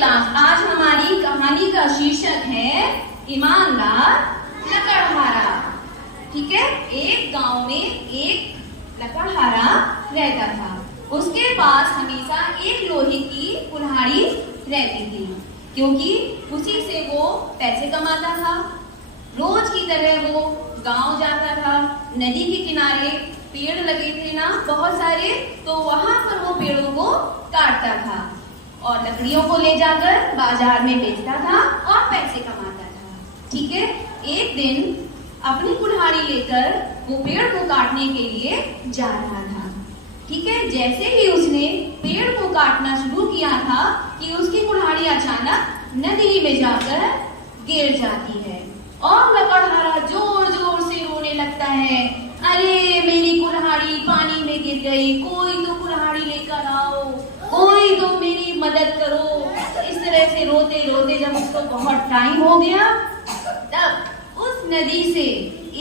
Class, आज हमारी कहानी का शीर्षक है ईमानदार लकड़हारा। ठीक है, एक गांव में एक लकड़हारा रहता था। उसके पास हमेशा एक लोहे की कुल्हाड़ी रहती थी, क्योंकि उसी से वो पैसे कमाता था। रोज की तरह वो गांव जाता था। नदी के किनारे पेड़ लगे थे ना बहुत सारे, तो वहां पर वो पेड़ों को काटता था और लकड़ियों को ले जाकर बाजार में बेचता था और पैसे कमाता था। ठीक है, एक दिन अपनी कुल्हाड़ी लेकर वो पेड़ को काटने के लिए जा रहा था। ठीक है, जैसे ही उसने पेड़ को काटना शुरू किया था कि उसकी कुल्हाड़ी अचानक नदी में जाकर गिर जाती है और लकड़हारा जोर जोर से रोने लगता है। अरे मेरी कुल्हाड़ी पानी में गिर गई, कोई तो कुल्हाड़ी लेकर आओ, कोई तो मेरी मदद करो। इस तरह से रोते रोते जब उसको बहुत टाइम हो गया, तब उस नदी से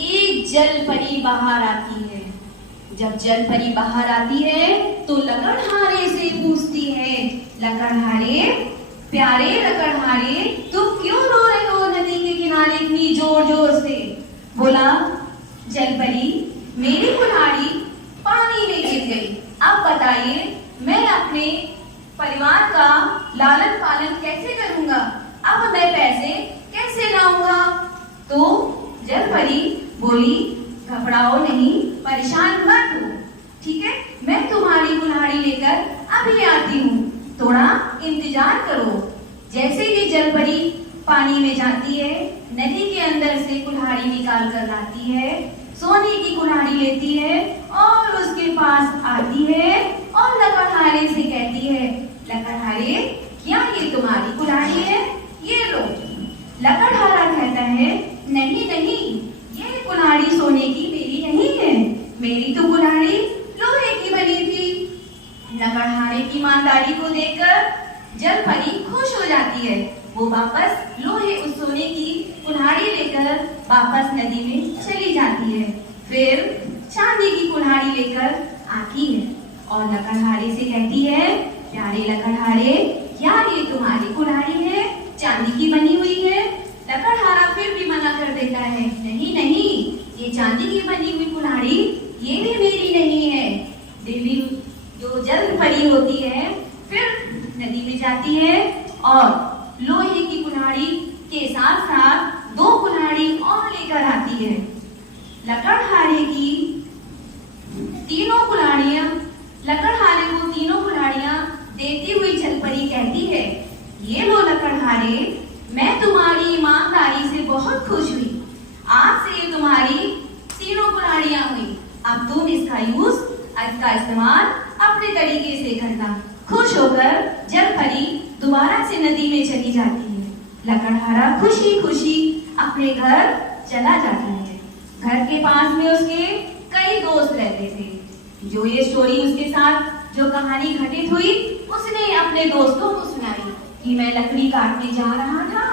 एक जल परी बाहर आती है। जब जल परी बाहर आती है तो लकड़हारे से पूछती है, लकड़हारे, प्यारे लकड़हारे, तुम क्यों रो रहे हो नदी के किनारे इतनी जोर जोर से? बोला, जल परी, मेरी कुल्हाड़ी पानी में गिर गई। अब बताइए मैं अपने परिवार का लालन पालन कैसे करूंगा? अब मैं पैसे कैसे लाऊंगा? तो जल परी बोली, घबराओ नहीं, परेशान मत हो। ठीक है, मैं तुम्हारी कुल्हाड़ी लेकर अभी आती हूँ, थोड़ा इंतजार करो। जैसे ही जल परी पानी में जाती है, नदी के अंदर से कुल्हाड़ी निकाल कर लाती है, सोने की कुल्हाड़ी लेती है और उसके पास आती है और लकड़हारे से कहती है, लकड़हारे, क्या ये तुम्हारी कुल्हाड़ी है? ये लो। लकड़हारा कहता है, नहीं नहीं, ये कुल्हाड़ी सोने की मेरी नहीं है, मेरी तो कुल्हाड़ी लोहे की बनी थी। लकड़हारे की ईमानदारी को देखकर जल परी खुश हो जाती है। वो वापस लोहे उस सोने की कुल्हाड़ी लेकर वापस नदी में चली जाती है। फिर चांदी की कुल्हाड़ी लेकर आती है और लकड़हारे से कहती है, प्यारे लकड़हारे, क्या ये तुम्हारी कुल्हाड़ी है? चांदी की बनी हुई है। लकड़हारा फिर भी मना कर देता है, नहीं नहीं, ये चांदी की बनी हुई कुल्हाड़ी ये भी मेरी नहीं है। देवी जो जल परी होती है फिर नदी में जाती है और लोहे की कुल्हाड़ी के साथ साथ दो कुल्हाड़ी और लेकर आती है। लकड़हारे की तीनों कुल्हाड़ियां, लकड़हारे को तीनों कुल्हाड़ियां देती हुई जल परी कहती है, ये लो लकड़हारे, मैं तुम्हारी ईमानदारी से बहुत खुश हुई। आज से ये तुम्हारी तीनों कुल्हाड़ियां हुई। अब तुम इसका इस्तेमाल अपने तरीके से करना। खुश होकर जल परी दोबारा से नदी में चली जाती है। लकड़हारा खुशी खुशी अपने घर चला जाता है। घर के पास में उसके कई दोस्त रहते थे। जो ये स्टोरी उसके साथ जो कहानी घटित हुई, उसने अपने दोस्तों को सुनाई कि मैं लकड़ी काटने जा रहा था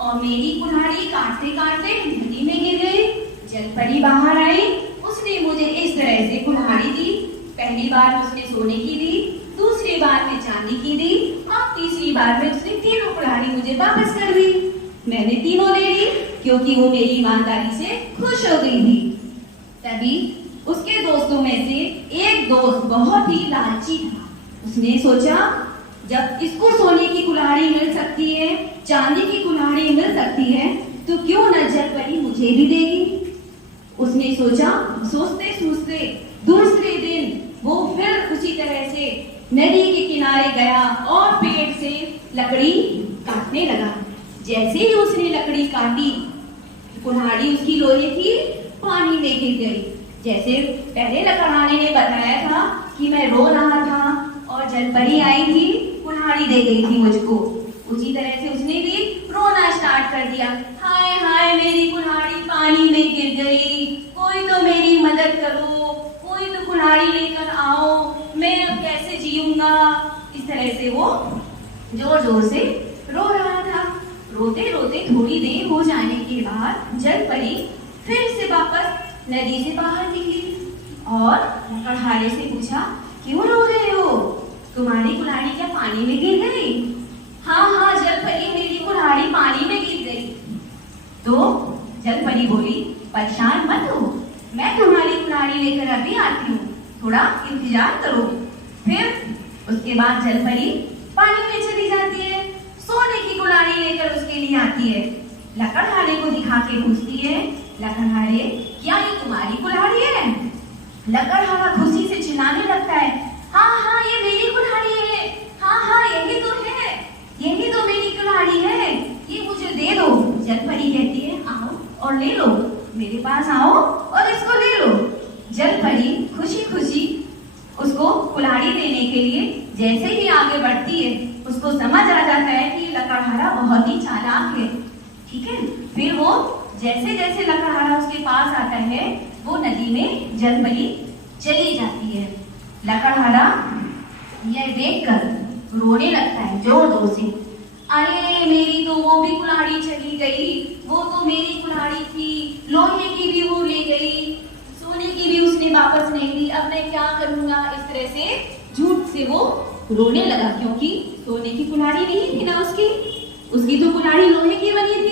और मेरी कुल्हाड़ी काटते काटते नदी में गिर गई। जल परी बाहर आई, उसने मुझे इस तरह से कुल्हाड़ी दी। पहली बार उसने सोने की दी, दूसरी बार में चांदी की दी और तीसरी बार में उसने तीनों कुल्हाड़ी मुझे वापस कर दी। मैंने तीनों ले ली क्योंकि वो मेरी ईमानदारी से खुश हो गई थी। तभी उसके दोस्तों में से एक दोस्त बहुत ही लालची था। उसने सोचा, जब इसको सोने की कुल्हाड़ी मिल सकती है, चांदी की कुल्हाड़ी मिल सकती है, तो क्यों न जल परी मुझे भी देगी। उसने सोचा, सोचते सोचते दूसरे दिन वो फिर उसी तरह से नदी के किनारे गया और पेड़ से लकड़ी काटने लगा। जैसे ही उसने लकड़ी काटी, कुल्हाड़ी उसकी लोहे की पानी में गिर गई। जैसे पहले लकड़हारे ने बताया था कि मैं रो रहा था और जल परी आई थी, कुल्हाड़ी दे गई थी मुझको, उसी तरह से उसने भी रोना स्टार्ट कर दिया। हाय हाय, मेरी कुल्हाड़ी पानी में गिर गई, कोई तो मेरी मदद करो, कोई तो कुल्हाड़ी लेकर आओ, मैं अब कैसे जीऊंगा। इस तरह से वो जोर जोर से रो रहा था। रोते रोते थोड़ी देर हो जाने के बाद जल परी फिर से वापस नदी से बाहर निकली और लकड़हारे से पूछा, क्यों रो रहे हो? तुम्हारी कुल्हाड़ी क्या पानी में गिर गई? हाँ हाँ जलपरी, मेरी कुल्हाड़ी पानी में गिर गई। तो जलपरी बोली, परेशान मत हो, मैं तुम्हारी कुल्हाड़ी लेकर अभी आती हूँ, थोड़ा इंतजार करो। फिर उसके बाद जलपरी पानी में चली जाती है, सोने की कुल्हाड़ी लेकर उसके लिए आती है। लकड़हारे को दिखा के पूछती है, लकड़हारे क्या ये तुम्हारी कुल्हाड़ी है? लकड़हारा खुशी से चिल्लाने लगता है, हाँ हाँ ये मेरी कुल्हाड़ी है, हाँ हाँ यही तो है, यही तो मेरी कुल्हाड़ी है, ये मुझे दे दो। जलपरी कहती है, आओ और ले लो, मेरे पास आओ और इसको ले लो। जलपरी खुशी खुशी उसको कुल्हाड़ी देने के लिए जैसे ही आगे बढ़ती है, उसको समझ आ जाता है कि लकड़हारा बहुत ही चालाक है। ठीक है, फिर वो जैसे जैसे लकड़हारा उसके पास आता है, वो नदी में जलपरी चली जाती है। लकड़हारा यह देखकर रोने लगता है जोर जोर से, अरे मेरी तो वो भी कुल्हाड़ी चली गई, वो तो मेरी कुल्हाड़ी थी, लोहे की भी वो ले गई, सोने की भी उसने वापस नहीं दी, अब मैं क्या करूंगा। इस तरह से झूठ से वो रोने लगा, क्योंकि सोने की कुल्हाड़ी नहीं थी ना उसकी तो कुल्हाड़ी लोहे की बनी थी।